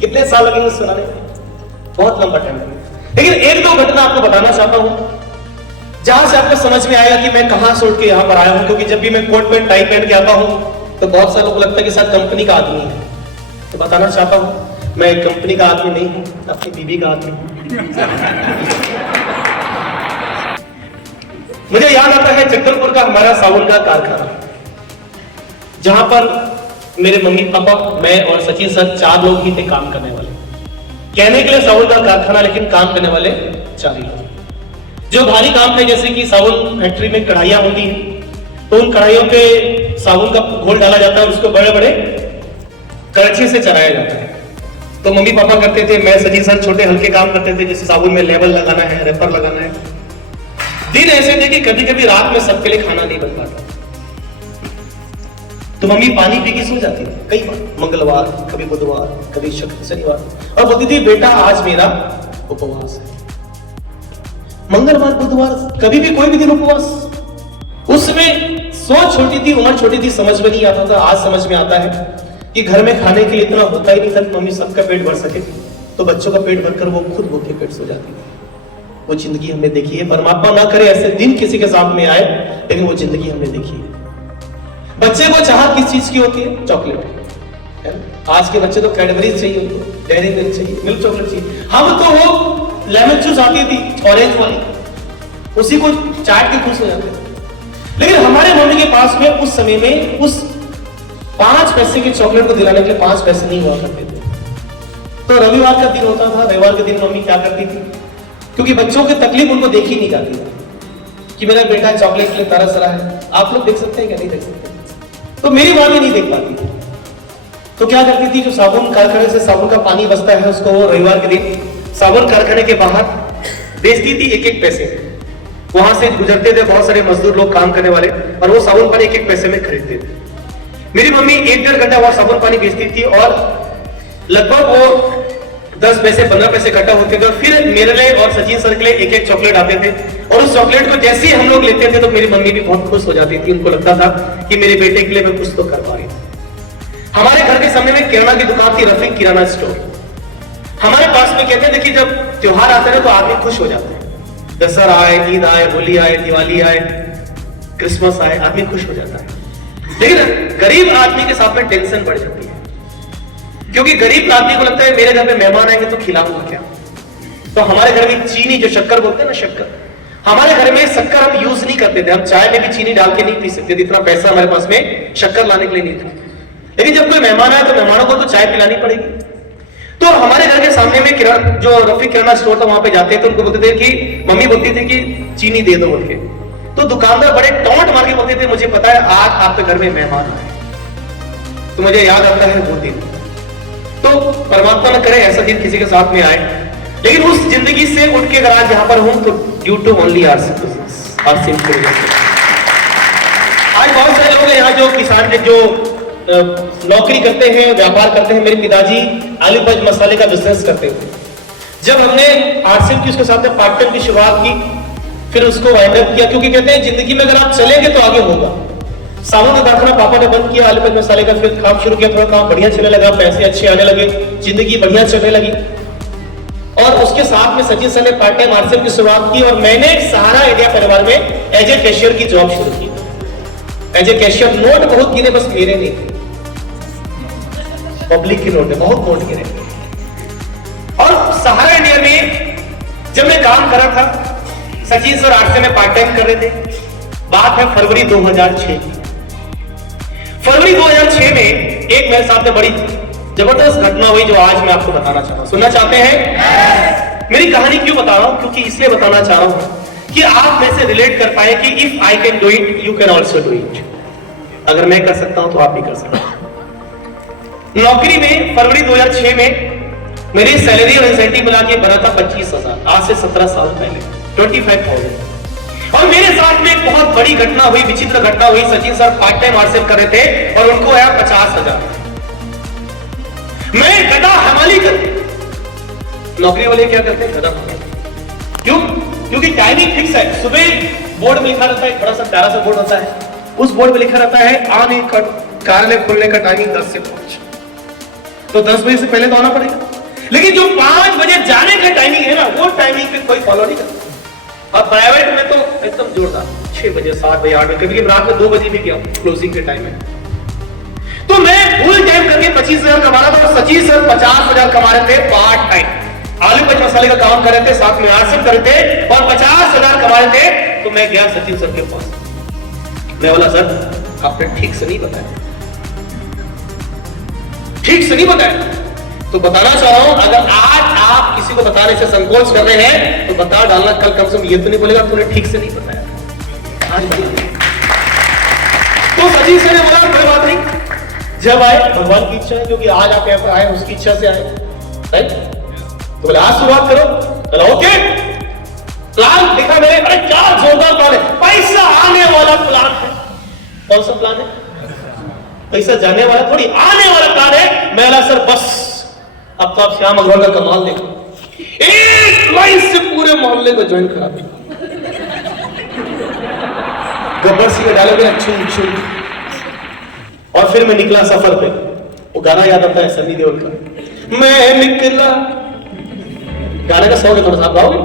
कितने साल लगेंगे सुनाने में? बहुत लंबा टाइम लगेगा। लेकिन एक दो घटना आपको बताना चाहता हूं जहां से आपको समझ में आएगा कि मैं कहां छोड़ के यहां पर आया हूं। क्योंकि जब भी मैं कोट पैंट टाई पहन के आता हूं तो बहुत सारे लोगों को लगता है कि शायद कंपनी का आदमी है। तो बताना चाहता हूं मैं कंपनी का आदमी नहीं हूं, अपनी बीवी का आदमी हूं। मुझे याद आता है जगदलपुर का हमारा साबुन का कारखाना, जहां पर मेरे मम्मी पापा, मैं और सचिन सर 4 लोग ही थे काम करने वाले। कहने के लिए साबुन का कारखाना, लेकिन काम करने वाले 4 ही लोग। जो भारी काम थे, जैसे कि साबुन फैक्ट्री में कढ़ाइयां होती हैं, तो उन कढ़ाइयों पे साबुन का घोल डाला जाता है और उसको बड़े बड़े करछे से चलाया जाता है। तो मम्मी पापा करते थे, मैं सचिन सर छोटे हल्के काम करते थे, जैसे साबुन में लेबल लगाना है, रेपर लगाना है। दिन ऐसे थे कि कभी कभी रात में सबके लिए खाना नहीं बन पाता, तो मम्मी पानी पी के सो जाती थी कई बार, मंगलवार, कभी बुधवार, कभी शनिवार, और बोलती थी बेटा आज मेरा उपवास है। मंगलवार, बुधवार, कभी भी कोई भी दिन उपवास। उसमें सोच छोटी थी, उम्र छोटी थी, समझ में नहीं आता था। आज समझ में आता है कि घर में खाने के लिए इतना होता ही नहीं था कि मम्मी सबका पेट भर सके, तो बच्चों का पेट भरकर वो खुद भूखे पेट सो जाती थी। वो जिंदगी हमने देखी है। परमात्मा ना करे ऐसे दिन किसी के सामने आए, लेकिन वो जिंदगी हमने देखी है। बच्चे को चाहत किस चीज की होती है? चॉकलेट। आज के बच्चे तो कैडबरीज चाहिए, उनको डेयरी मिल्क चाहिए, मिल्क चॉकलेट चाहिए। हम तो वो लेमन जूस आती थी ऑरेंज वाली, उसी को चाट के खुश हो जाते थे। लेकिन हमारे मम्मी के पास में उस समय में उस 5 पैसे के चॉकलेट को दिलाने के लिए 5 पैसे नहीं हुआ करते थे। तो रविवार का दिन होता था, रविवार के दिन मम्मी क्या करती थी, क्योंकि बच्चों की तकलीफ उनको देखी नहीं जाती थी कि मेरा बेटा चॉकलेट के लिए तरस रहा है। आप लोग देख सकते हैं क्या? नहीं देख सकते। तो मेरी मां भी नहीं देख पाती थी, तो क्या करती थी, जो साबुन कारखाने से साबुन का पानी बचता है उसको वो रविवार के दिन साबुन कारखाने के बाहर बेचती थी 1-1 पैसे। वहां से गुजरते थे बहुत सारे मजदूर लोग काम करने वाले, और वो साबुन पानी 1-1 पैसे में खरीदते थे। मेरी मम्मी 1-1.5 घंटा वहां साबुन पानी बेचती थी, और लगभग वो 10 पैसे 15 पैसे इकट्ठा होते थे। और फिर मेरे लिए और सचिन सर के लिए 1-1 चॉकलेट आते थे, और उस चॉकलेट को जैसे ही हम लोग लेते थे तो मेरी मम्मी भी बहुत खुश हो जाती थी। उनको लगता था कि मेरे बेटे के लिए मैं कुछ तो कर पा रही हूं। हमारे घर के सामने में किराना की दुकान थी, रफीक किराना स्टोर। हमारे पास में कहते हैं कि जब त्योहार आते हैं तो आदमी खुश हो जाते हैं। दशहरा आए, ईद आए, होली आए, दिवाली आए, क्रिसमस आए, आदमी खुश हो जाता है। लेकिन गरीब आदमी के साथ में टेंशन बढ़ जाती है, क्योंकि गरीब आदमी को लगता है मेरे घर में मेहमान आएंगे तो खिलाऊंगा क्या। तो हमारे घर में चीनी, जो शक्कर बोलते हैं ना, शक्कर, हमारे घर में शक्कर हम यूज नहीं करते थे। हम चाय में भी चीनी डाल के नहीं पी सकते थे, इतना पैसा हमारे पास में शक्कर लाने के लिए नहीं था। लेकिन जब कोई मेहमान आए तो मेहमानों को तो चाय पिलानी पड़ेगी। तो हमारे घर के सामने में जो रफीक किराना स्टोर था, वहां पे जाते थे, उनको बोलते थे कि मम्मी बोलती थी कि चीनी दे दो बोल के। तो दुकानदार बड़े टॉन्ट मार के बोलते थे मुझे पता है आज आपके घर में मेहमान आए। तो मुझे याद आता है वो दिन। तो परमात्मा न करे ऐसा दिन किसी के साथ में आए, लेकिन उस जिंदगी से उठ के अगर आज यहां पर हूं तो ड्यू टू ओनली आरसीएम। आज बहुत सारे लोग यहाँ जो किसान के जो नौकरी करते हैं, व्यापार करते हैं। मेरे पिताजी आलू प्याज मसाले का बिजनेस करते थे। जब हमने आरसीएम की उसके साथ में पार्ट टाइम की शुरुआत की, फिर उसको वाइंड अप किया, क्योंकि कहते हैं जिंदगी में अगर आप चलेंगे तो आगे होगा। साबुन का कारखाना पापा ने बंद किया, आलू प्याज मसाले का फिर काम शुरू किया, थोड़ा काम बढ़िया चलने लगा, पैसे अच्छे आने लगे, जिंदगी बढ़िया चलने लगी। और उसके साथ में सचिन सर ने पार्ट टाइम आरसीएम की शुरुआत की, और मैंने सहारा इंडिया परिवार में एज ए कैशियर की जॉब शुरू की। एज ए कैशियर नोट बहुत गिने, बस मेरे नहीं थे, पब्लिक के नोट है, बहुत नोट गिरे। और सहारा इंडिया में जब मैं काम कर रहा था, सचिन सर आरसीएम में पार्ट टाइम कर रहे थे। बात है फरवरी 2006 की। फरवरी 2006 में एक मेरे साथ में बड़ी जबरदस्त घटना हुई, जो आज मैं आपको बताना चाहता हूं। सुनना चाहते हैं? मेरी कहानी क्यों बता रहा हूं? क्योंकि इसलिए बताना चाह रहा हूं कि आप में से रिलेट कर पाए कि if I can do it you can also do it. अगर मैं कर सकता हूं तो आप भी कर सकते हैं। नौकरी में फरवरी 2006 में मेरी सैलरी और इंसेंटिव मिला के बना था 25,000, आज से 17 साल पहले 25,000। और मेरे साथ में एक बहुत बड़ी घटना हुई, विचित्र घटना हुई। Sachin sir part time RCM कर रहे थे और उनको आया 50,000। मैं गधा हमाली करते, नौकरी वाले क्या करते हैं? गधा हमाली। क्यों? क्योंकि टाइमिंग फिक्स है। सुबह बोर्ड में लिखा रहता है, बड़ा सा प्यारा सा बोर्ड होता है, उस बोर्ड में लिखा रहता है आने का कार्यालय खुलने का टाइमिंग 10 से 5। तो 10 बजे से पहले तो आना पड़ेगा। लेकिन जो 5 बजे जाने का टाइमिंग है ना, वो टाइमिंग पे कोई फॉलो नहीं करता। और प्राइवेट में तो एकदम जोरदार 6 बजे, 7 बजे, 8 बजे, कभी रात में 2 बजे भी गया क्लोजिंग के टाइम में। तो मैं फुल टाइम करके 25,000 कमा रहा था और सचिन सर 50,000 कमा रहे थे पार्ट टाइम। आलू के मसाले का काम कर रहे थे, साथ में आरसम कर रहे थे और 50,000 कमा रहे थे। तो मैं गया सचिन सर के पास, मैं बोला सर आपने ठीक से नहीं बताया, ठीक से नहीं बताया। तो बताना चाह रहा हूं, अगर आज आप किसी को बताने से संकोच कर रहे हैं तो बता डालना, कल कम से कम ये तो नहीं बोलेगा तूने ठीक से नहीं बताया। आज तो सचिन सर ने बोला कोई बात नहीं, जब आए भगवान की इच्छा है, क्योंकि आज आप यहाँ पर आए उसकी इच्छा से आए, राइट? तो बोले आज शुरुआत करो। बोला ओके, प्लान देखा मैंने, अरे क्या जोरदार प्लान है, पैसा आने वाला प्लान है। कौन सा प्लान है? पैसा जाने वाला थोड़ी, आने वाला प्लान है। मैं बोला सर बस अब तो आप श्याम अग्रवाल का कमाल देखो, एक लाइन से पूरे मोहल्ले को ज्वाइन करा दिया। गब्बर सिंह डालोगे ना छुम छुम। और फिर मैं निकला सफर पे, वो गाना याद आता है सनी देओल का, मैं निकला। गाने का सॉन्ग है, थोड़ा सा आप गाओगे?